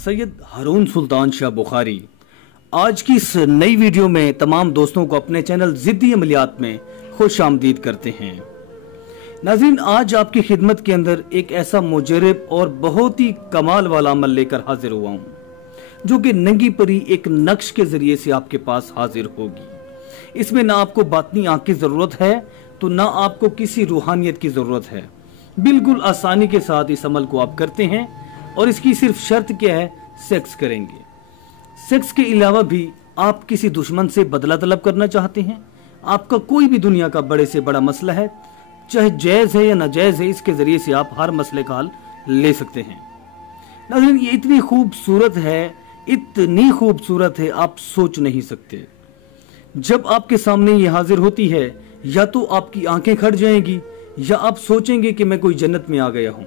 सैयद हारून सुल्तान शाह बुखारी। आज की इस नई वीडियो में तमाम दोस्तों को अपने चैनल ज़िद्दी अमलियात में खुश आमदीद करते हैं। नाज़रीन, आज आपकी खिदमत के अंदर एक ऐसा मुजरब और बहुत ही कमाल वाला अमल लेकर हाजिर हुआ हूँ, जो कि नंगी परी एक नक्श के जरिए से आपके पास हाजिर होगी। इसमें ना आपको बातनी आंख की ज़रूरत है तो ना आपको किसी रूहानियत की ज़रूरत है। बिल्कुल आसानी के साथ इस अमल को आप करते हैं और इसकी सिर्फ शर्त क्या है, सेक्स करेंगे। सेक्स के अलावा भी आप किसी दुश्मन से बदला तलब करना चाहते हैं, आपका कोई भी दुनिया का बड़े से बड़ा मसला है, चाहे जायज़ है या नाजायज़ है, इसके ज़रिए से आप हर मसले का हल ले सकते हैं। नाज़रीन, ये इतनी खूबसूरत है, इतनी खूबसूरत है, आप सोच नहीं सकते। जब आपके सामने ये हाजिर होती है, या तो आपकी आंखें खड़ जाएंगी या आप सोचेंगे कि मैं कोई जन्नत में आ गया हूं।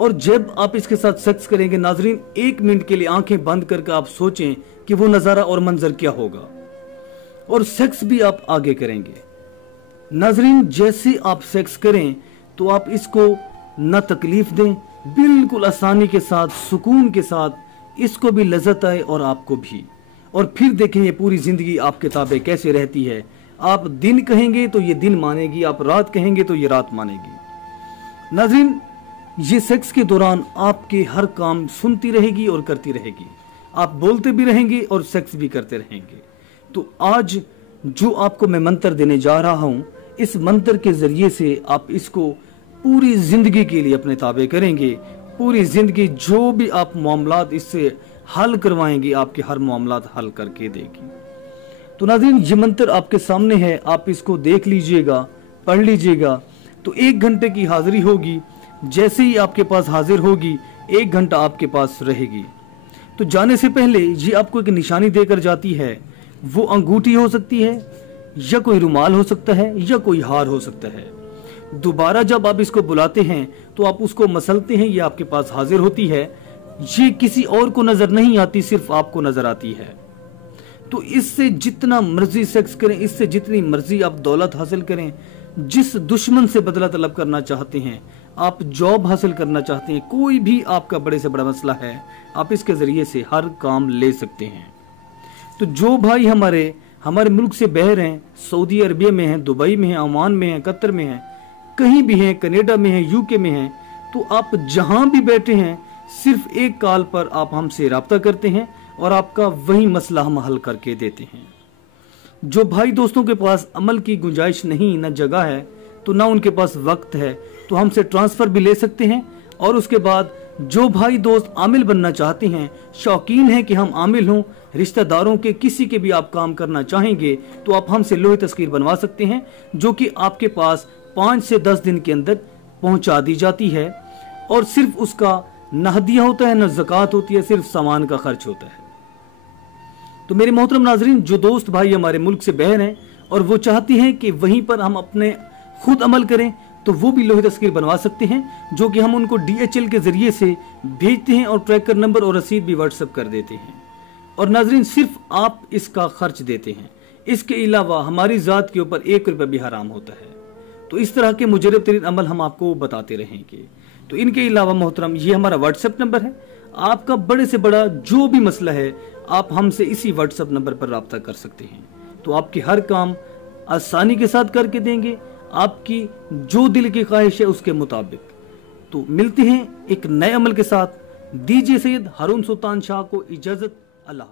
और जब आप इसके साथ सेक्स करेंगे नाजरीन, 1 मिनट के लिए आंखें बंद करके आप सोचें कि वो नज़ारा और मंजर क्या होगा, और सेक्स भी आप आगे करेंगे। नाजरीन, जैसे आप सेक्स करें तो आप इसको न तकलीफ दें, बिल्कुल आसानी के साथ, सुकून के साथ, इसको भी लज्जत आए और आपको भी। और फिर देखें ये पूरी जिंदगी आपके ताबे कैसे रहती है। आप दिन कहेंगे तो ये दिन मानेगी, आप रात कहेंगे तो ये रात मानेगी। नाज़रीन, ये सेक्स के दौरान आपके हर काम सुनती रहेगी और करती रहेगी। आप बोलते भी रहेंगे और सेक्स भी करते रहेंगे। तो आज जो आपको मैं मंत्र देने जा रहा हूं, इस मंत्र के जरिए से आप इसको पूरी जिंदगी के लिए अपने ताबे करेंगे। पूरी जिंदगी जो भी आप मामलात इससे हल करवाएंगे, आपके हर मामलात हल करके देगी। तो नाज़रीन, ये मंत्र आपके सामने है, आप इसको देख लीजिएगा, पढ़ लीजिएगा। तो 1 घंटे की हाजिरी होगी। जैसे ही आपके पास हाजिर होगी, 1 घंटा आपके पास रहेगी। तो जाने से पहले ये आपको एक निशानी देकर जाती है। वो अंगूठी हो सकती है, या कोई रुमाल हो सकता है, या कोई हार हो सकता है। दोबारा जब आप इसको बुलाते हैं तो आप उसको मसलते हैं, ये आपके पास हाजिर होती है। ये किसी और को नजर नहीं आती, सिर्फ आपको नजर आती है। तो इससे जितना मर्जी सेक्स करें, इससे जितनी मर्जी आप दौलत हासिल करें, जिस दुश्मन से बदला तलब करना चाहते हैं, आप जॉब हासिल करना चाहते हैं, कोई भी आपका बड़े से बड़ा मसला है, आप इसके जरिए से हर काम ले सकते हैं। तो जो भाई हमारे मुल्क से बहर हैं, सऊदी अरबिया में हैं, दुबई में हैं, ओमान में हैं, कतर में हैं, कहीं भी हैं, कनाडा में हैं, यूके में हैं, तो आप जहां भी बैठे हैं, सिर्फ एक कॉल पर आप हमसे राब्ता करते हैं और आपका वही मसला हम हल करके देते हैं। जो भाई दोस्तों के पास अमल की गुंजाइश नहीं, न जगह है, तो ना उनके पास वक्त है, तो हमसे ट्रांसफ़र भी ले सकते हैं। और उसके बाद जो भाई दोस्त आमिल बनना चाहते हैं, शौकीन हैं कि हम आमिल हों, रिश्तेदारों के किसी के भी आप काम करना चाहेंगे, तो आप हमसे लोहे तस्कीर बनवा सकते हैं, जो कि आपके पास 5 से 10 दिन के अंदर पहुंचा दी जाती है। और सिर्फ उसका न हदिया होता है, न ज़कात होती है, सिर्फ सामान का खर्च होता है। तो मेरे मोहतरम नाजरीन, जो दोस्त भाई हमारे मुल्क से बहर हैं और वो चाहती हैं कि वहीं पर हम अपने खुद अमल करें, तो वो भी लोहे तस्कीर बनवा सकते हैं, जो कि हम उनको DHL के जरिए से भेजते हैं और ट्रैकर नंबर और रसीद भी व्हाट्सएप कर देते हैं। और नाजरीन, सिर्फ आप इसका खर्च देते हैं, इसके अलावा हमारी ज़ात के ऊपर 1 रुपया भी हराम होता है। तो इस तरह के मुजरब तरीन अमल हम आपको बताते रहेंगे। तो इनके अलावा मोहतरम, ये हमारा व्हाट्सएप नंबर है। आपका बड़े से बड़ा जो भी मसला है, आप हमसे इसी व्हाट्सएप नंबर पर राब्ता कर सकते हैं। तो आपके हर काम आसानी के साथ करके देंगे, आपकी जो दिल की ख्वाहिश है उसके मुताबिक। तो मिलते हैं एक नए अमल के साथ। दीजिए सैयद हारून सुल्तान शाह को इजाजत। अल्लाह।